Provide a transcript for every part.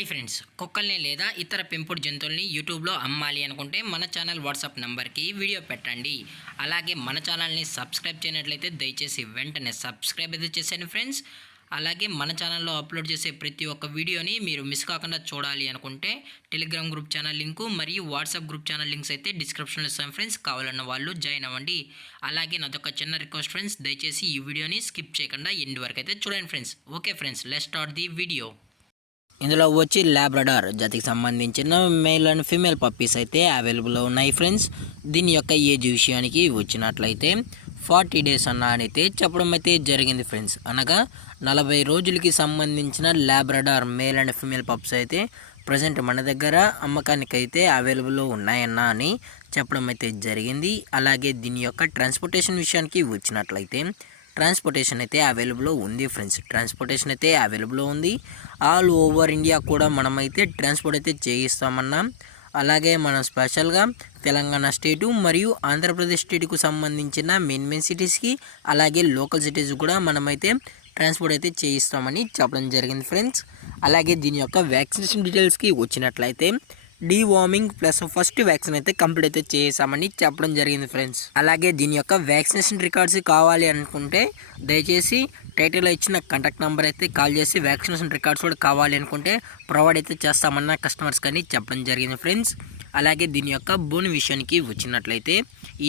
Hi friends, కుక్కల్ని లేదా ఇతర పెంపుడు జంతువుల్ని యూట్యూబ్లో అమ్మాలి అనుకుంటే మన ఛానల్ వాట్సాప్ నెంబర్కి వీడియో పెట్టండి. అలాగే మన ఛానల్ని సబ్స్క్రైబ్ చేయనట్లయితే దయచేసి వెంటనే సబ్స్క్రైబ్ అయితే చేసేయండి ఫ్రెండ్స్. అలాగే మన ఛానల్లో అప్లోడ్ చేసే ప్రతి ఒక్క వీడియోని మీరు మిస్ కాకుండా చూడాలి అనుకుంటే టెలిగ్రామ్ గ్రూప్ ఛానల్ లింకు మరియు వాట్సాప్ గ్రూప్ ఛానల్ లింక్స్ అయితే డిస్క్రిప్షన్లో ఇస్తాను ఫ్రెండ్స్. కావాలన్న వాళ్ళు జాయిన్ అవ్వండి. అలాగే నాదొక చిన్న రిక్వెస్ట్ ఫ్రెండ్స్, దయచేసి ఈ వీడియోని స్కిప్ చేయకుండా ఎండ్ వరకు అయితే చూడండి friends. Okay friends, let's start the video. ఇందులో వచ్చి లాబ్రడార్ జాతికి సంబంధించిన మేల్ అండ్ ఫీమేల్ పప్పీస్ అయితే అవైలబుల్లో ఉన్నాయి ఫ్రెండ్స్. దీని యొక్క ఏజ్ విషయానికి వచ్చినట్లయితే 40 డేస్ అయితే చెప్పడం అయితే జరిగింది ఫ్రెండ్స్. అనగా 40 రోజులకి సంబంధించిన Labrador male and female pups అయితే ప్రజెంట్ మన దగ్గర అమ్మకానికి అయితే అవైలబుల్లో ఉన్నాయన్నా అని చెప్పడం అయితే జరిగింది. అలాగే దీని యొక్క ట్రాన్స్పోర్టేషన్ విషయానికి వచ్చినట్లయితే ట్రాన్స్పోర్టేషన్ అయితే అవైలబుల్ ఉంది ఫ్రెండ్స్. ట్రాన్స్పోర్టేషన్ అయితే అవైలబుల్ ఉంది. ఆల్ ఓవర్ ఇండియా కూడా మనమైతే ట్రాన్స్పోర్ట్ అయితే చేయిస్తామన్నాం. అలాగే మనం స్పెషల్గా తెలంగాణ స్టేటు మరియు ఆంధ్రప్రదేశ్ స్టేట్కు సంబంధించిన మెయిన్ సిటీస్కి అలాగే లోకల్ సిటీస్ కూడా మనమైతే ట్రాన్స్పోర్ట్ అయితే చేయిస్తామని చెప్పడం జరిగింది ఫ్రెండ్స్. అలాగే దీని యొక్క వ్యాక్సినేషన్ డీటెయిల్స్కి వచ్చినట్లయితే డీవార్మింగ్ ప్లస్ ఫస్ట్ వ్యాక్సిన్ అయితే కంప్లీట్ అయితే చేసామని చెప్పడం జరిగింది ఫ్రెండ్స్. అలాగే దీని యొక్క వ్యాక్సినేషన్ రికార్డ్స్ కావాలి అనుకుంటే దయచేసి టైటిల్లో ఇచ్చిన కాంటాక్ట్ నెంబర్ అయితే కాల్ చేసి వ్యాక్సినేషన్ రికార్డ్స్ కూడా కావాలి అనుకుంటే ప్రొవైడ్ అయితే చేస్తామన్న కస్టమర్స్ కానీ చెప్పడం జరిగింది ఫ్రెండ్స్. అలాగే దీని యొక్క బోన్ విషయానికి వచ్చినట్లయితే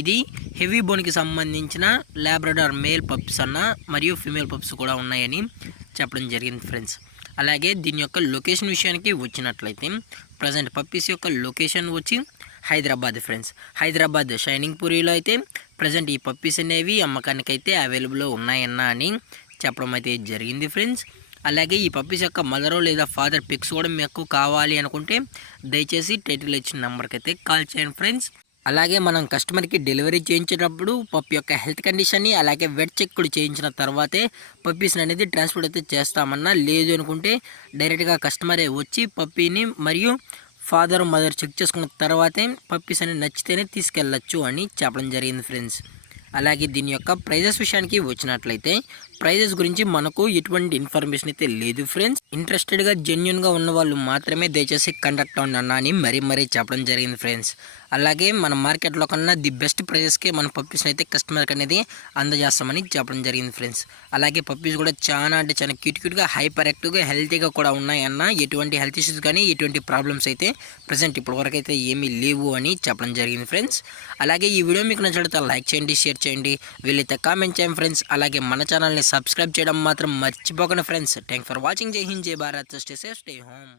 ఇది హెవీ బోన్కి సంబంధించిన లాబ్రడార్ మేల్ పప్స్ అన్న మరియు ఫీమేల్ పప్స్ కూడా ఉన్నాయని చెప్పడం జరిగింది ఫ్రెండ్స్. అలాగే దీని యొక్క లొకేషన్ విషయానికి వచ్చినట్లయితే ప్రజెంట్ పప్పీస్ యొక్క లొకేషన్ వచ్చి హైదరాబాద్ ఫ్రెండ్స్. హైదరాబాద్ షైనింగ్ పూరిలో అయితే ప్రజెంట్ ఈ పప్పీస్ అనేవి అమ్మకానికి అయితే అవైలబుల్లో ఉన్నాయన్నా అని చెప్పడం అయితే జరిగింది ఫ్రెండ్స్. అలాగే ఈ పప్పీస్ యొక్క మదర్ లేదా ఫాదర్ పిక్స్ కూడా మీకు కావాలి అనుకుంటే దయచేసి టైటిల్ ఇచ్చిన నెంబర్కి అయితే కాల్ చేయండి ఫ్రెండ్స్. అలాగే మనం కస్టమర్కి డెలివరీ చేయించేటప్పుడు పప్పి యొక్క హెల్త్ కండిషన్ని అలాగే వెట్ చెక్ కూడా చేయించిన తర్వాతే పప్పీస్ని అనేది ట్రాన్స్పోర్ట్ అయితే చేస్తామన్నా. లేదు అనుకుంటే డైరెక్ట్గా కస్టమరే వచ్చి పప్పీని మరియు ఫాదర్ మదర్ చెక్ చేసుకున్న తర్వాతే పప్పీస్ అని నచ్చితేనే తీసుకెళ్ళచ్చు అని చెప్పడం జరిగింది ఫ్రెండ్స్. అలాగే దీని యొక్క ప్రైజెస్ విషయానికి వచ్చినట్లయితే ప్రైజెస్ గురించి మనకు ఎటువంటి ఇన్ఫర్మేషన్ అయితే లేదు ఫ్రెండ్స్. ఇంట్రెస్టెడ్గా జెన్యున్గా ఉన్న వాళ్ళు మాత్రమే దయచేసి కండక్ట్ అవ్వండి అని మరీ చెప్పడం జరిగింది ఫ్రెండ్స్. అలాగే మన మార్కెట్లో కన్నా ది బెస్ట్ ప్రైజెస్కి మన పప్పీస్ని అయితే కస్టమర్కి అనేది అందజేస్తామని చెప్పడం జరిగింది ఫ్రెండ్స్. అలాగే పప్పీస్ కూడా చాలా క్యూట్గా హైపర్ యాక్టివ్గా హెల్తీగా కూడా ఉన్నాయన్న. ఎటువంటి హెల్త్ ఇష్యూస్ కానీ ఎటువంటి ప్రాబ్లమ్స్ అయితే ప్రజెంట్ ఇప్పటివరకు అయితే ఏమీ లేవు అని చెప్పడం జరిగింది ఫ్రెండ్స్. అలాగే ఈ వీడియో మీకు నచ్చినట్లయితే లైక్ చేయండి, షేర్ చేయండి, వీలైతే కామెంట్ చేయండి ఫ్రెండ్స్. అలాగే మన ఛానల్ని సబ్స్క్రైబ్ చేయడం మాత్రం మర్చిపోకండి ఫ్రెండ్స్. Thank for watching. జై హింద్, జై Bharat, stay safe, stay home.